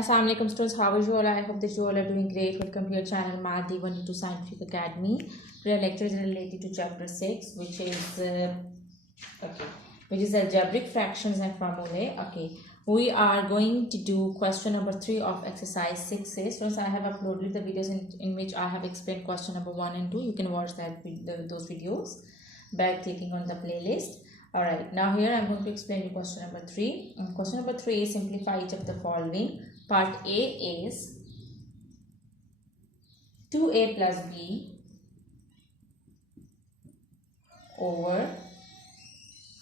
Assalamu alaikum students, how are you all? I hope that you all are doing great. Welcome to your channel Math D122 Scientific Academy. Today's lecture is related to chapter 6, which is algebraic fractions and formulae. Okay, we are going to do question number 3 of exercise 6a. Students, I have uploaded the videos in which I have explained question number 1 and 2. You can watch those videos by clicking on the playlist. Alright, now here I am going to explain you question number 3. Question number 3 is simplify each of the following. Part A is 2a plus b over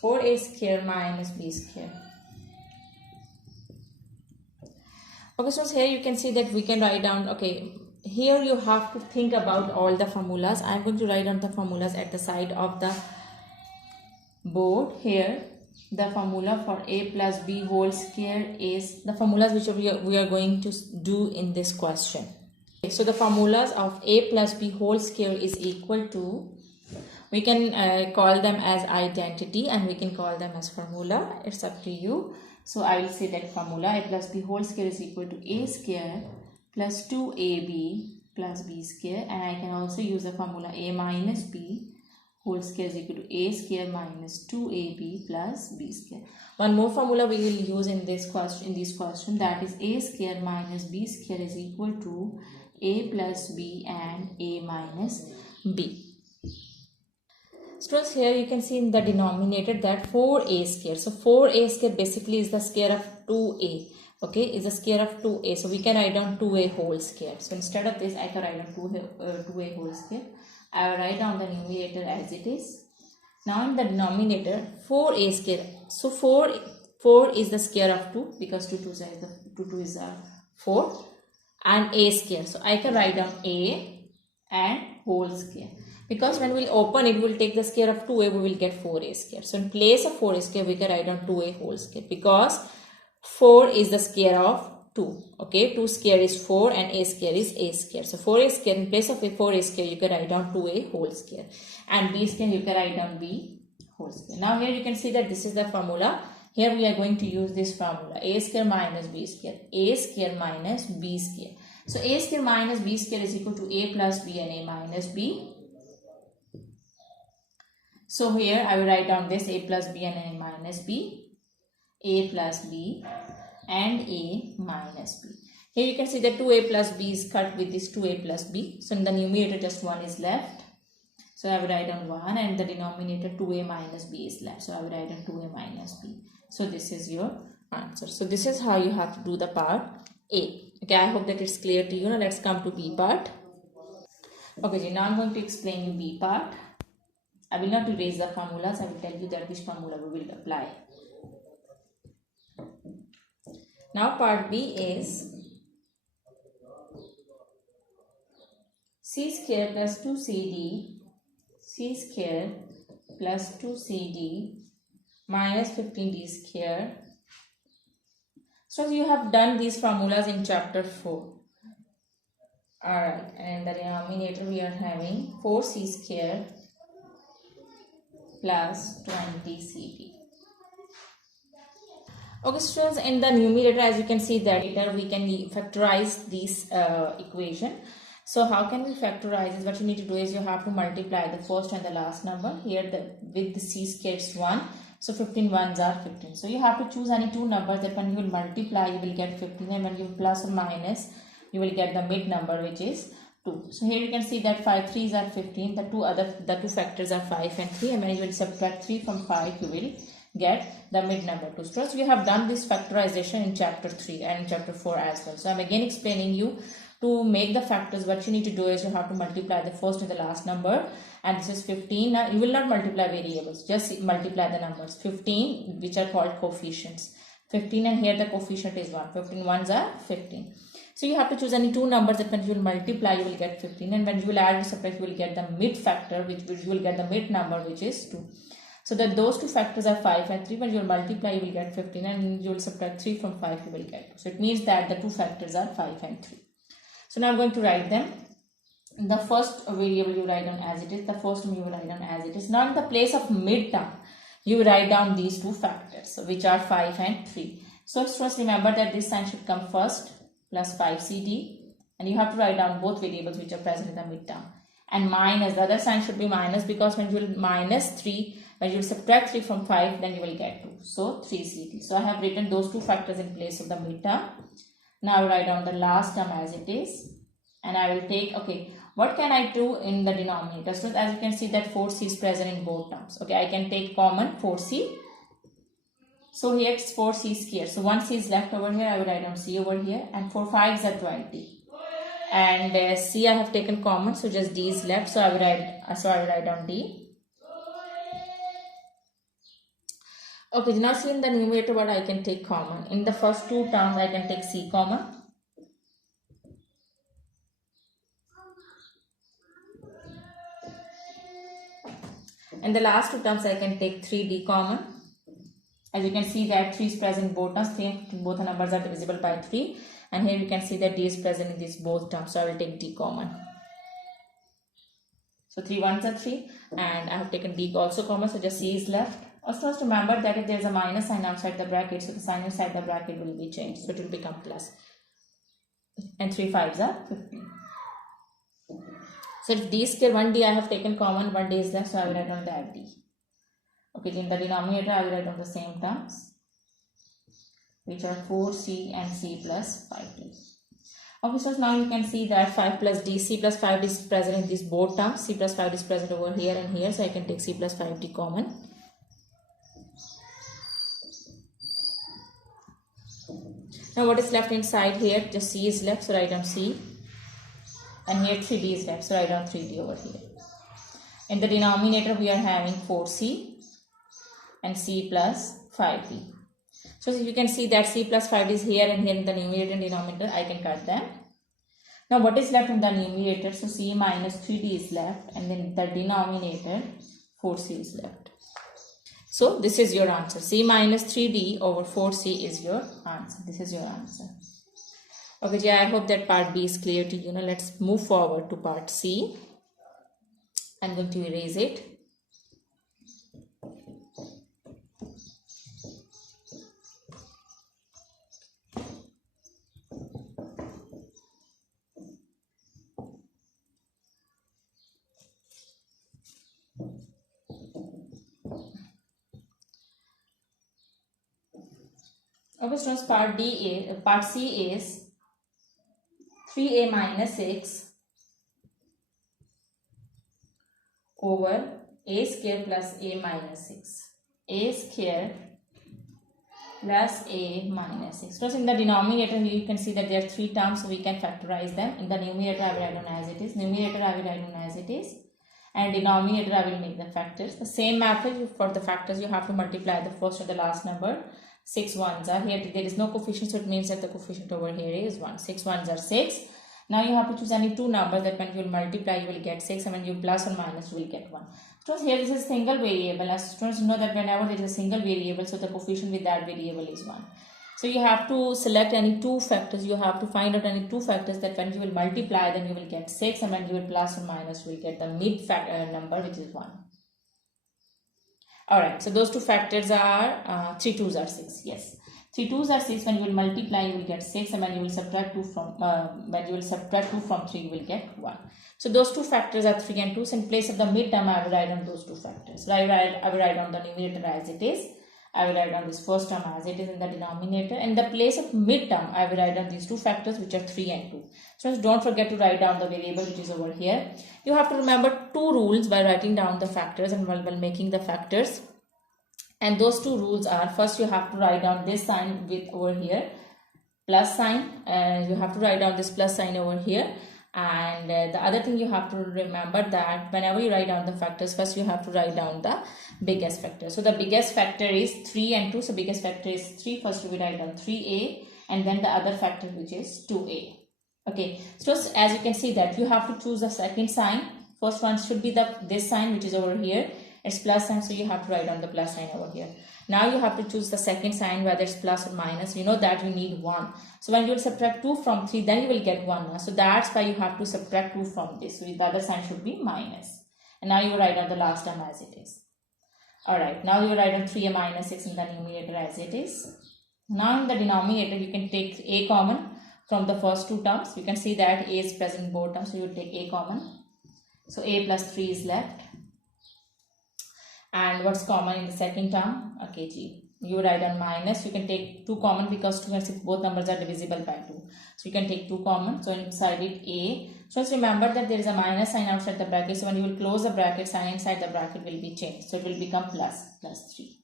4a square minus b square. Okay, so here you can see that we can write down, okay, here you have to think about all the formulas. I am going to write down the formulas at the side of the board. Here the formula for a plus b whole square is the formulas which we are going to do in this question. Okay, so the formulas of a plus b whole square is equal to, we can call them as identity and we can call them as formula. It's up to you. So I will say that formula a plus b whole square is equal to a square plus 2ab plus b square, and I can also use the formula a minus b whole square is equal to a square minus 2ab plus b square. One more formula we will use in this question, that is a square minus b square is equal to a plus b and a minus b. Students, here you can see in the denominator that 4a square. So 4a square basically is the square of 2a. Okay, is the square of 2a. So we can write down 2a whole square. So instead of this, I can write down 2a whole square. I will write down the numerator as it is. Now in the denominator 4a square. So 4 is the square of 2 because 2 is 4, and a square. So I can write down a and whole square. Because when we will open it, we will take the square of 2a, we will get 4a square. So in place of 4a square, we can write down 2a whole square because 4 is the square of 2. Okay, 2 square is 4 and a square is a square. So 4a square, in place of a 4a square, you can write down 2a whole square. And b square, you can write down b whole square. Now here you can see that this is the formula. Here we are going to use this formula. A square minus b square. A square minus b square. So a square minus b square is equal to a plus b and a minus b. So here I will write down this a plus b and a minus b. A plus b and a minus b. Here you can see that 2a plus b is cut with this 2a plus b. So in the numerator just 1 is left. So I will write down 1, and the denominator 2a minus b is left. So I will write down 2a minus b. So this is your answer. So this is how you have to do the part A. Okay, I hope that it's clear to you. Now let's come to B part. Okay, now I'm going to explain you B part. I will not erase the formulas. I will tell you that which formula we will apply. Now part B is c square plus 2cd, c square plus 2cd minus 15d square. So you have done these formulas in chapter 4. Alright, and in the denominator we are having 4c square plus 20cd. Okay, students, in the numerator, as you can see that later we can factorize this equation. So how can we factorize it? What you need to do is you have to multiply the first and the last number. Here with the c square is 1. So 15 ones are 15. So you have to choose any two numbers that when you will multiply, you will get 15, and when you plus or minus, you will get the mid number, which is 2. So here you can see that 5 3s are 15. The two factors are 5 and 3, and when you will subtract 3 from 5, you will get the mid number 2. So we have done this factorization in chapter 3 and in chapter 4 as well. So I'm again explaining you to make the factors. What you need to do is you have to multiply the first and the last number, and this is 15. Now you will not multiply variables, just multiply the numbers 15, which are called coefficients. 15, and here the coefficient is 1. 15 ones are 15. So you have to choose any two numbers that when you will multiply, you will get 15, and when you will add and subtract, you will get the mid factor, which you will get the mid number, which is 2. So that those two factors are 5 and 3. When you will multiply, you will get 15, and you will subtract 3 from 5, you will get 2. So it means that the two factors are 5 and 3. So now I'm going to write them. The first variable you write down as it is. The first one you will write down as it is. Now in the place of mid term, you write down these two factors, which are 5 and 3. So students, remember that this sign should come first plus 5cd, and you have to write down both variables which are present in the midterm. And minus, the other sign should be minus, because when you will minus 3, when you will subtract 3 from 5, then you will get 2. So 3cd. So I have written those two factors in place of the midterm. Now I will write down the last term as it is. And I will take, okay, what can I do in the denominator? So as you can see that 4c is present in both terms. Okay, I can take common 4c. So here it's 4c square. So 1c is left over here. I will write down c over here. And 4 5s are 20. And c I have taken common, so just d is left. So I will write down d. Okay, now see in the numerator what I can take common. In the first two terms I can take c common. In the last two terms I can take 3d common. As you can see that 3 is present in both terms, both the numbers are divisible by 3. And here you can see that d is present in these both terms, so I will take d common. So 3 1s are 3, and I have taken d also common, so just c is left. Also remember that if there is a minus sign outside the bracket, so the sign inside the bracket will be changed, so it will become plus. And 3 5s are 15. So if d square 1d I have taken common, 1d is left, so I will write down that d. Okay, in the denominator I will write down the same terms, which are 4c and c plus 5d. Okay, so now you can see that 5 plus d, c plus 5d is present in these both terms. C plus 5d is present over here and here, so I can take c plus 5d common. Now what is left inside here? Just c is left, so write down c. And here 3d is left, so write down 3d over here. In the denominator we are having 4c and c plus 5d. So you can see that c plus 5 is here and here in the numerator and denominator. I can cut them. Now what is left in the numerator? So c minus 3d is left, and then the denominator 4c is left. So this is your answer. C minus 3d over 4c is your answer. This is your answer. Okay, Jay, I hope that part B is clear to you. Now let's move forward to part C. I'm going to erase it. Okay, students, part C is 3a minus 6 over a square plus a minus 6. A square plus a minus 6. So in the denominator you can see that there are 3 terms, so we can factorize them. In the numerator I will write down as it is. Numerator I will write down as it is. And denominator I will make the factors. The same method for the factors, you have to multiply the first and the last number. 6 1s are here. There is no coefficient, so it means that the coefficient over here is 1. 6 1s are 6. Now you have to choose any two numbers that when you will multiply you will get 6, and when you plus or minus you will get 1. So here this is a single variable. As students know that whenever there is a single variable, so the coefficient with that variable is 1. So you have to select any two factors. You have to find out any two factors that when you will multiply then you will get 6, and when you will plus or minus you will get the mid number, which is 1. Alright, so those two factors are 3 2s are 6. Yes, 3 2s are 6. When you will multiply you will get 6, and when you will subtract 2 from 3 you will get 1. So those two factors are 3 and 2. So in place of the midterm I will write down those two factors. I will write down the numerator as it is. I will write down this first term as it is in the denominator. In the place of midterm I will write down these two factors, which are 3 and 2. So don't forget to write down the variable which is over here. You have to remember two rules by writing down the factors and while making the factors. And those two rules are, first you have to write down this sign with over here plus sign. You have to write down this plus sign over here. And the other thing you have to remember that whenever you write down the factors, first you have to write down the biggest factor. So the biggest factor is 3 and 2. So biggest factor is 3. First we write down 3a, and then the other factor which is 2a. Okay, so as you can see that you have to choose the second sign. First one should be this sign which is over here. It's plus sign, so you have to write down the plus sign over here. Now you have to choose the second sign, whether it's plus or minus. You know that you need 1. So when you will subtract 2 from 3, then you will get 1. So that's why you have to subtract 2 from this. So the other sign should be minus. And now you will write down the last term as it is. Alright, now you will write down 3a minus 6 in the numerator as it is. Now in the denominator you can take a common. from the first two terms. You can see that a is present in both terms, so you take a common. So a plus 3 is left. And what's common in the second term? Okay, G. You write on minus. You can take 2 common because 2 and 6 both numbers are divisible by 2. So you can take 2 common. So inside it a. So just remember that there is a minus sign outside the bracket. So when you will close the bracket, sign inside the bracket will be changed. So it will become plus 3.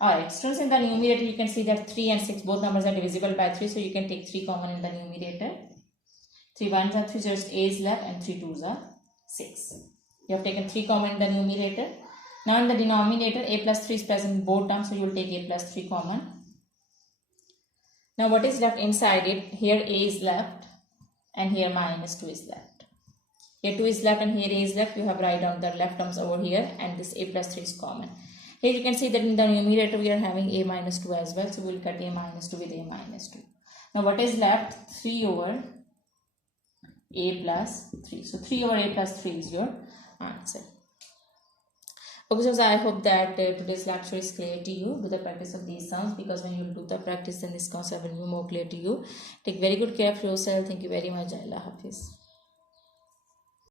Alright, students, in the numerator you can see that 3 and 6 both numbers are divisible by 3. So you can take 3 common in the numerator. 3 1s are 3, just a is left, and 3 2s are 6. You have taken 3 common in the numerator. Now in the denominator, a plus 3 is present in both terms, so you will take a plus 3 common. Now what is left inside it? Here a is left and here minus 2 is left. Here 2 is left and here a is left. You have write down the left terms over here, and this a plus 3 is common. Here you can see that in the numerator we are having a minus 2 as well, so we will cut a minus 2 with a minus 2. Now what is left? 3 over a plus 3. So 3 over a plus 3 is your answer. Okay, so I hope that today's lecture is clear to you. Do the practice of these sums, because when you do the practice, then this concept will be more clear to you. Take very good care of yourself. Thank you very much. Allah Hafiz.